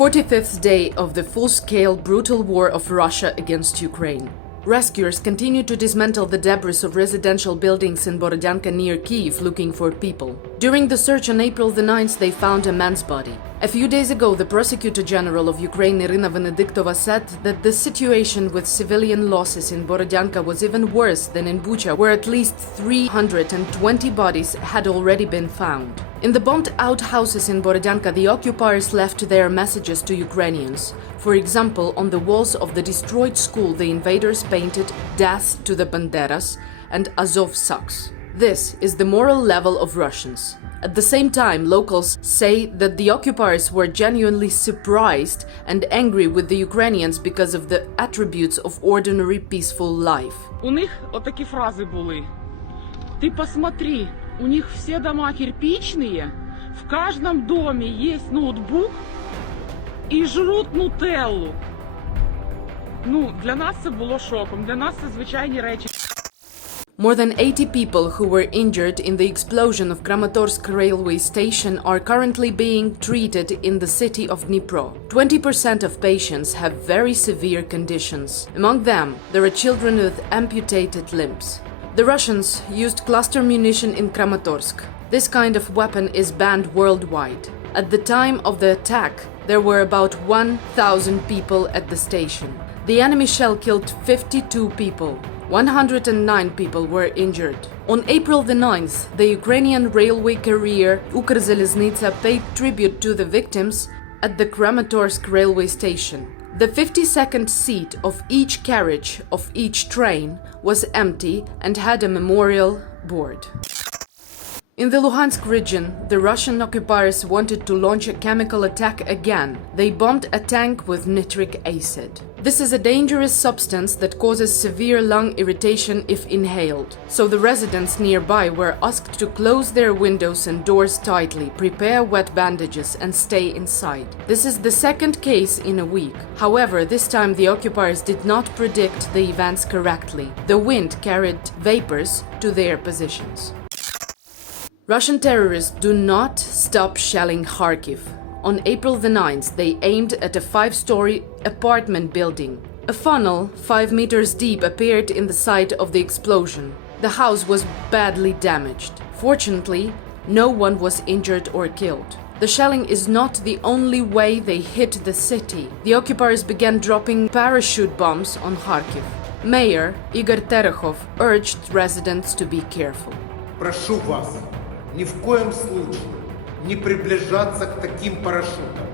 45th day of the full-scale brutal war of Russia against Ukraine. Rescuers continue to dismantle the debris of residential buildings in Borodyanka near Kyiv looking for people. During the search on April the 9th, they found a man's body. A few days ago, the Prosecutor General of Ukraine, Irina Venediktova, said that the situation with civilian losses in Borodyanka was even worse than in Bucha, where at least 320 bodies had already been found. In the bombed-out houses in Borodyanka, the occupiers left their messages to Ukrainians. For example, on the walls of the destroyed school, the invaders painted "Death to the Banderas" and "Azov sucks." This is the moral level of Russians. At the same time, locals say that the occupiers were genuinely surprised and angry with the Ukrainians because of the attributes of ordinary peaceful life. У них отакі фрази були. Ты посмотри, у них все дома кирпичные, в каждом доме есть ноутбук и жрут нутеллу. Ну, для нас це було шоком, для нас це звичайні речі. More than 80 people who were injured in the explosion of Kramatorsk railway station are currently being treated in the city of Dnipro. 20% of patients have very severe conditions. Among them, there are children with amputated limbs. The Russians used cluster munition in Kramatorsk. This kind of weapon is banned worldwide. At the time of the attack, there were about 1,000 people at the station. The enemy shell killed 52 people. 109 people were injured. On April the 9th, the Ukrainian railway carrier Ukrzaliznytsia paid tribute to the victims at the Kramatorsk railway station. The 52nd seat of each carriage of each train was empty and had a memorial board. In the Luhansk region, the Russian occupiers wanted to launch a chemical attack again. They bombed a tank with nitric acid. This is a dangerous substance that causes severe lung irritation if inhaled. So the residents nearby were asked to close their windows and doors tightly, prepare wet bandages and stay inside. This is the second case in a week. However, this time the occupiers did not predict the events correctly. The wind carried vapors to their positions. Russian terrorists do not stop shelling Kharkiv. On April the 9th, they aimed at a 5-story apartment building. A funnel 5 meters deep appeared in the site of the explosion. The house was badly damaged. Fortunately, no one was injured or killed. The shelling is not the only way they hit the city. The occupiers began dropping parachute bombs on Kharkiv. Mayor Igor Terehov urged residents to be careful. Прошу вас, ни в коем случае не приближаться к таким парашютам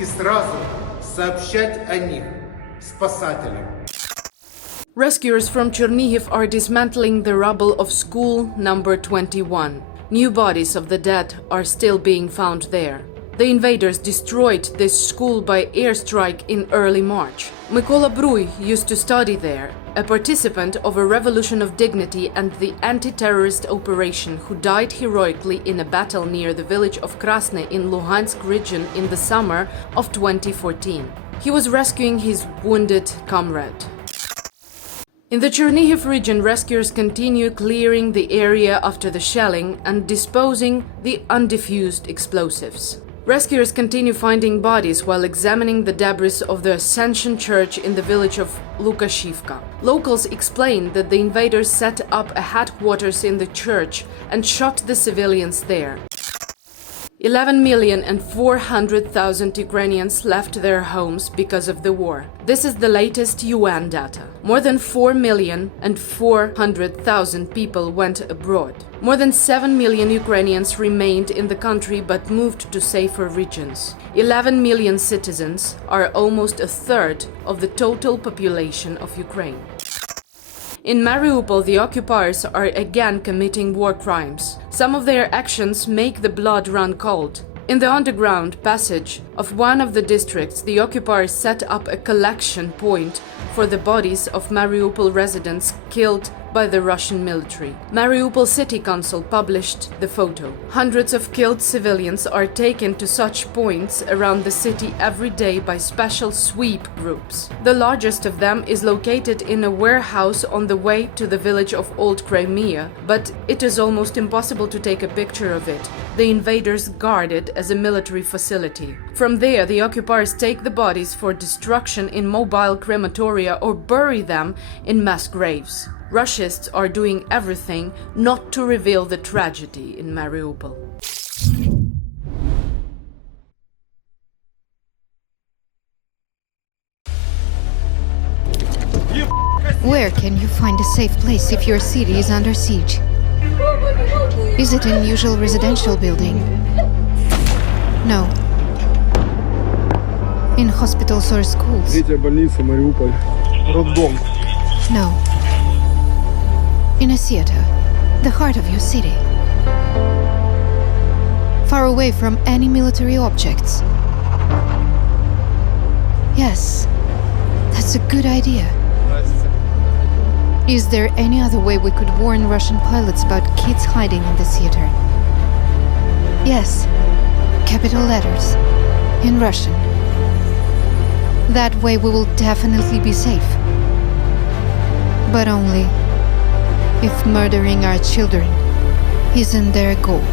и сразу сообщать о них спасателям. Rescuers from Chernihiv are dismantling the rubble of school number 21. New bodies of the dead are still being found there. The invaders destroyed this school by airstrike in early March. Mykola Bruy used to study there, a participant of a revolution of dignity and the anti-terrorist operation who died heroically in a battle near the village of Krasne in Luhansk region in the summer of 2014. He was rescuing his wounded comrade. In the Chernihiv region, rescuers continue clearing the area after the shelling and disposing the undifused explosives. Rescuers continue finding bodies while examining the debris of the Ascension Church in the village of Lukashivka. Locals explain that the invaders set up a headquarters in the church and shot the civilians there. 11,400,000 Ukrainians left their homes because of the war. This is the latest UN data. More than 4,400,000 people went abroad. More than 7 million Ukrainians remained in the country but moved to safer regions. 11 million citizens are almost a third of the total population of Ukraine. In Mariupol, the occupiers are again committing war crimes. Some of their actions make the blood run cold. In the underground passage of one of the districts, the occupiers set up a collection point for the bodies of Mariupol residents killed by the Russian military. Mariupol City Council published the photo. Hundreds of killed civilians are taken to such points around the city every day by special sweep groups. The largest of them is located in a warehouse on the way to the village of Old Crimea, but it is almost impossible to take a picture of it. The invaders guard it as a military facility. From there, the occupiers take the bodies for destruction in mobile crematoria or bury them in mass graves. Russists are doing everything not to reveal the tragedy in Mariupol. Where can you find a safe place if your city is under siege? Is it an usual residential building? No. In hospitals or schools? Третья больница, Мариуполь. Роддом. No. In a theater, the heart of your city. Far away from any military objects. Yes, that's a good idea. Is there any other way we could warn Russian pilots about kids hiding in the theater? Yes, capital letters, in Russian. That way we will definitely be safe. But only if murdering our children isn't their goal.